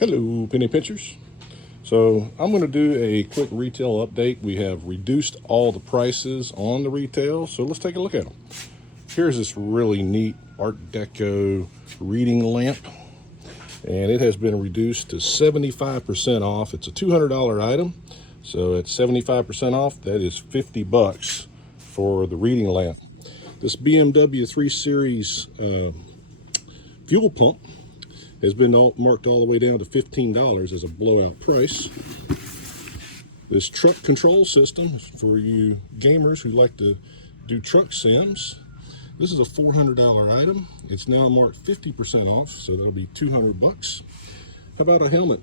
Hello, penny pinchers. So I'm going to do a quick retail update. We have reduced all the prices on the retail, so let's take a look at them. Here's this really neat Art Deco reading lamp, and it has been reduced to 75% off. It's a $200 item, so at 75% off, that is $50 for the reading lamp. This BMW 3 Series fuel pump has been marked all the way down to $15 as a blowout price. This truck control system is for you gamers who like to do truck sims. This is a $400 item. It's now marked 50% off, so that'll be $200. How about a helmet?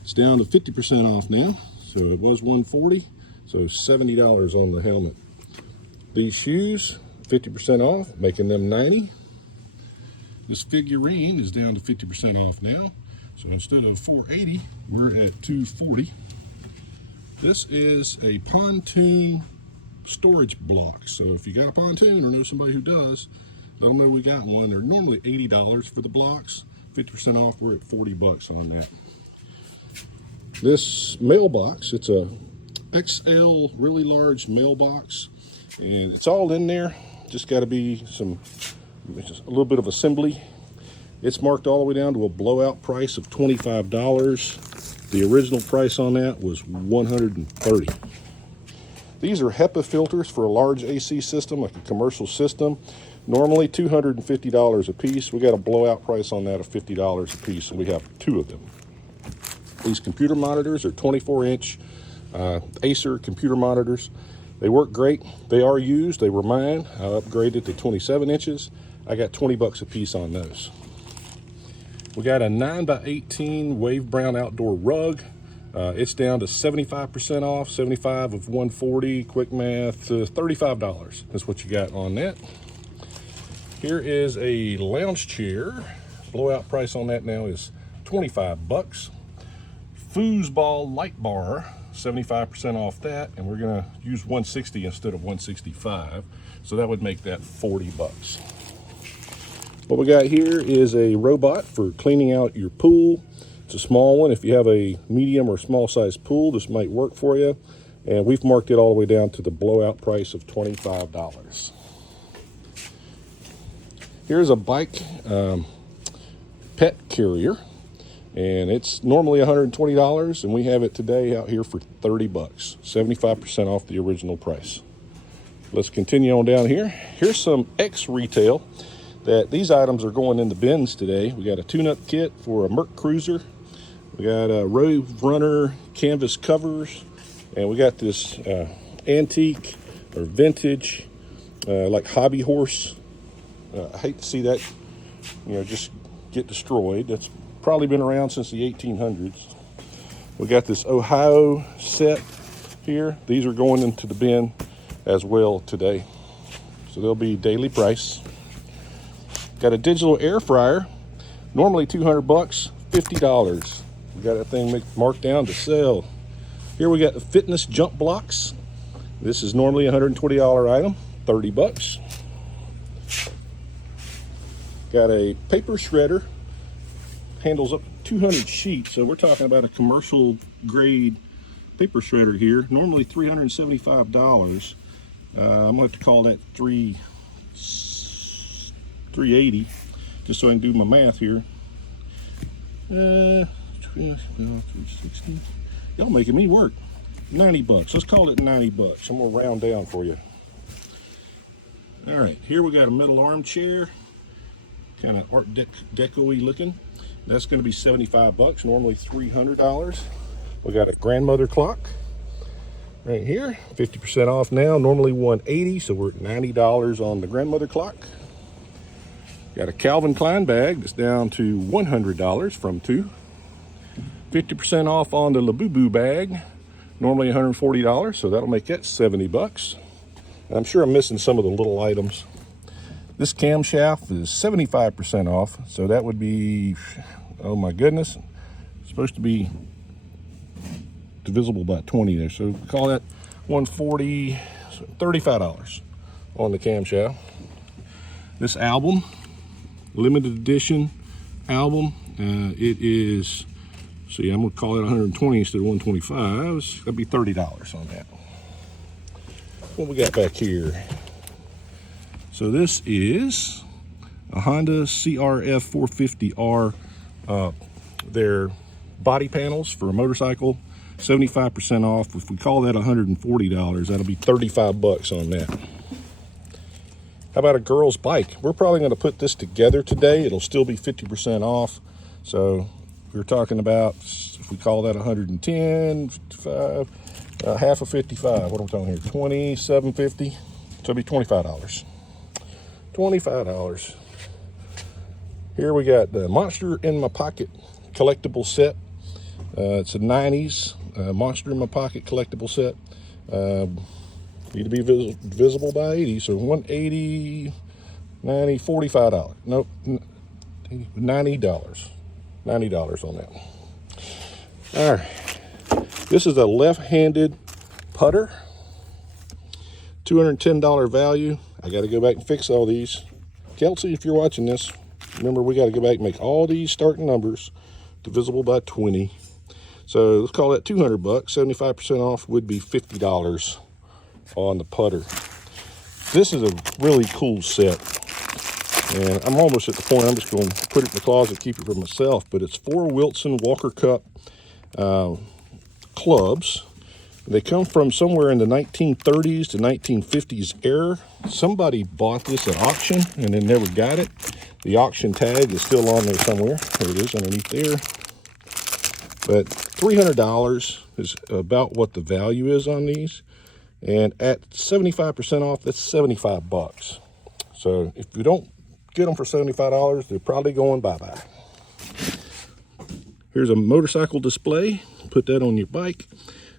It's down to 50% off now, so it was $140, so $70 on the helmet. These shoes, 50% off, making them $90. This figurine is down to 50% off now. So instead of $480, we're at $240. This is a pontoon storage block. So if you got a pontoon or know somebody who does, let them know we got one. They're normally $80 for the blocks. 50% off, we're at $40 on that. This mailbox, it's a XL, really large mailbox. And it's all in there. Just got to be just a little bit of assembly. It's marked all the way down to a blowout price of $25. The original price on that was $130. These are HEPA filters for a large AC system, like a commercial system. Normally $250 a piece. We got a blowout price on that of $50 a piece, and we have two of them. These computer monitors are 24-inch Acer computer monitors. They work great. They are used. They were mine. I upgraded to 27 inches. I got $20 a piece on those. We got a 9x18 Wave Brown outdoor rug. It's down to 75% off, 75 of 140, quick math, $35. That's what you got on that. Here is a lounge chair. Blowout price on that now is $25. Foosball light bar, 75% off that, and we're gonna use 160 instead of 165. So that would make that $40. What we got here is a robot for cleaning out your pool. It's a small one. If you have a medium or small size pool, this might work for you. And we've marked it all the way down to the blowout price of $25. Here's a bike pet carrier, and it's normally $120, and we have it today out here for $30, 75% off the original price. Let's continue on down here. Here's some ex-retail that these items are going in the bins today. We got a tune-up kit for a Merc Cruiser. We got a Rove Runner canvas covers, and we got this antique or vintage, like hobby horse. I hate to see that, just get destroyed. That's probably been around since the 1800s. We got this Ohio set here. These are going into the bin as well today, so they'll be daily price. Got a digital air fryer, normally $200, $50. We got that thing marked down to sell. Here we got the fitness jump blocks. This is normally a $120 item, $30. Got a paper shredder, handles up to 200 sheets, so we're talking about a commercial grade paper shredder here. Normally $375. I'm gonna have to call that $380, just so I can do my math here. 360. Y'all making me work. $90. Let's call it $90. I'm gonna round down for you. All right, here we got a metal armchair, kind of Art Deco-y looking. That's going to be $75. Normally $300. We got a grandmother clock right here, 50% off now. Normally $180, so we're at $90 on the grandmother clock. Got a Calvin Klein bag that's down to $100 from $2. 50% off on the Labubu bag, normally $140, so that'll make that $70. And I'm sure I'm missing some of the little items. This camshaft is 75% off, so that would be, oh my goodness, supposed to be divisible by 20 there, so call that $140, $35 on the camshaft. This album, limited edition album, it is See, I'm gonna call it 120 instead of 125. It's gonna be $30 on that. What we got back here? So this is a Honda CRF 450R. Their body panels for a motorcycle, 75% off. If we call that $140, that'll be 35 bucks on that. How about a girl's bike? We're probably going to put this together today. It'll still be 50% off. So we're talking about, if we call that 110, 55, half of 55. What are we talking here? 27.50. So it'll be $25. $25. Here we got the Monster in My Pocket collectible set. It's a 90s Monster in My Pocket collectible set. Need to be visible by 80, so 180, 90, $45. Nope, $90. $90 on that. All right, this is a left-handed putter. $210 value. I got to go back and fix all these. Kelsey, if you're watching this, remember we got to go back and make all these starting numbers divisible by 20. So let's call that 200 bucks. 75% off would be $50 on the putter. This is a really cool set, and I'm almost at the point I'm just going to put it in the closet, keep it for myself. But it's 4 Wilson Walker Cup clubs. They come from somewhere in the 1930s to 1950s era. Somebody bought this at auction and then never got it. The auction tag is still on there somewhere. There it is underneath there. But $300 is about what the value is on these. And at 75% off, that's 75 bucks. So if you don't get them for $75, they're probably going bye-bye. Here's a motorcycle display. Put that on your bike.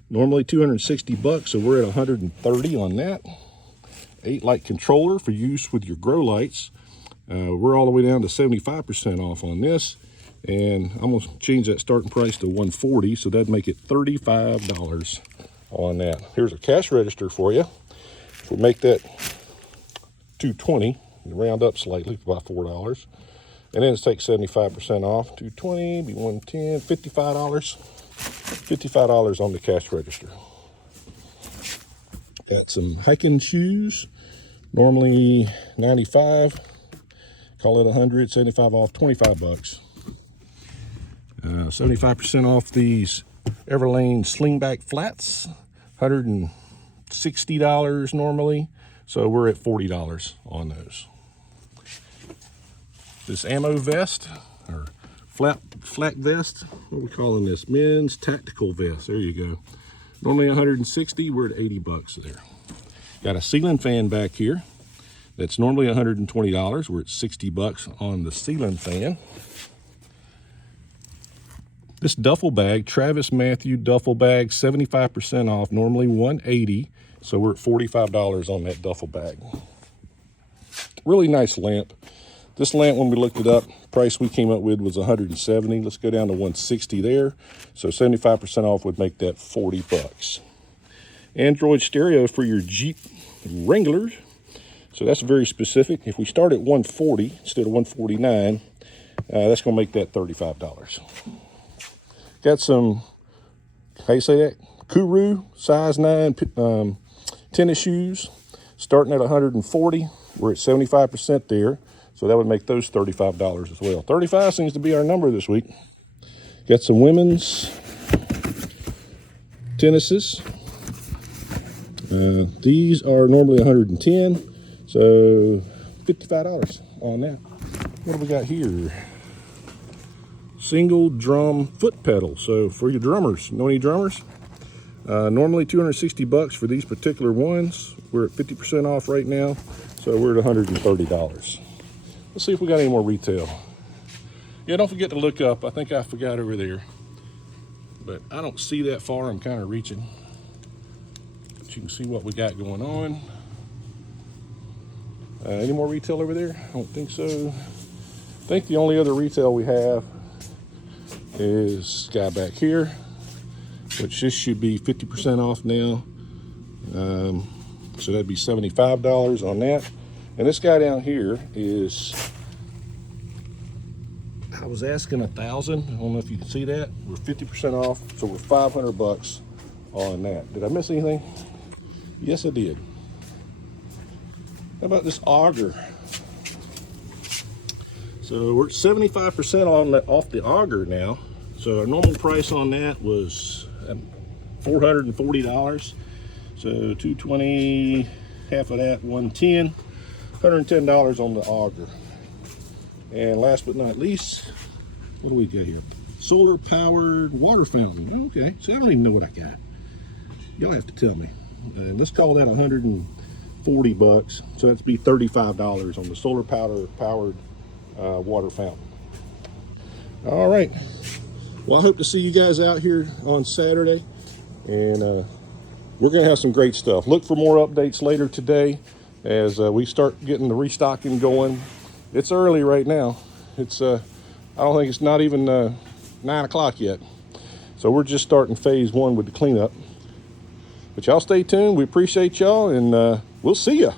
Normally 260 bucks, so we're at 130 on that. 8-light controller for use with your grow lights. We're all the way down to 75% off on this. And I'm gonna change that starting price to 140, so that'd make it $35 on that. Here's a cash register for you. If we make that 220, round up slightly, about $4. And then let's take 75% off. 220, be 110, $55. $55 on the cash register. Got some hiking shoes, normally 95, call it 100, 75 off, 25 bucks. 75% off these Everlane slingback flats, $160 normally, so we're at $40 on those. This ammo vest, or flat vest, what are we calling this? Men's tactical vest, there you go. Normally 160, we're at 80 bucks there. Got a ceiling fan back here that's normally $120, we're at 60 bucks on the ceiling fan. This duffel bag, Travis Matthew duffel bag, 75% off, normally $180, so we're at $45 on that duffel bag. Really nice lamp. This lamp, when we looked it up, price we came up with was $170. Let's go down to $160 there. So 75% off would make that 40 bucks. Android stereo for your Jeep Wrangler. So that's very specific. If we start at $140 instead of $149, that's gonna make that $35. Got some, how you say that? Kuru size 9 tennis shoes, starting at $140. We're at 75% there. So that would make those $35 as well. 35 seems to be our number this week. Got some women's tennises. These are normally $110, so $55 on that. What do we got here? Single drum foot pedal. So for your drummers, know any drummers? Normally 260 bucks for these particular ones. We're at 50% off right now, so we're at $130. Let's see if we got any more retail. Yeah, don't forget to look up. I think I forgot over there. But I don't see that far. I'm kind of reaching. But you can see what we got going on. Any more retail over there? I don't think so. I think the only other retail we have is this guy back here, which this should be 50% off now. So that'd be $75 on that. And this guy down here is, I was asking 1,000. I don't know if you can see that. We're 50% off, so we're 500 bucks on that. Did I miss anything? Yes, I did. How about this auger? So we're 75% off the auger now. So our normal price on that was $440. So $220, half of that, $110. $110 on the auger. And last but not least, what do we got here? Solar powered water fountain. Okay, so I don't even know what I got. Y'all have to tell me. Let's call that 140 bucks. So that's be $35 on the solar powered water fountain. All right. Well, I hope to see you guys out here on Saturday, and we're going to have some great stuff. Look for more updates later today as we start getting the restocking going. It's early right now. It's I don't think it's not even 9 o'clock yet. So we're just starting phase 1 with the cleanup. But y'all stay tuned. We appreciate y'all, and we'll see ya.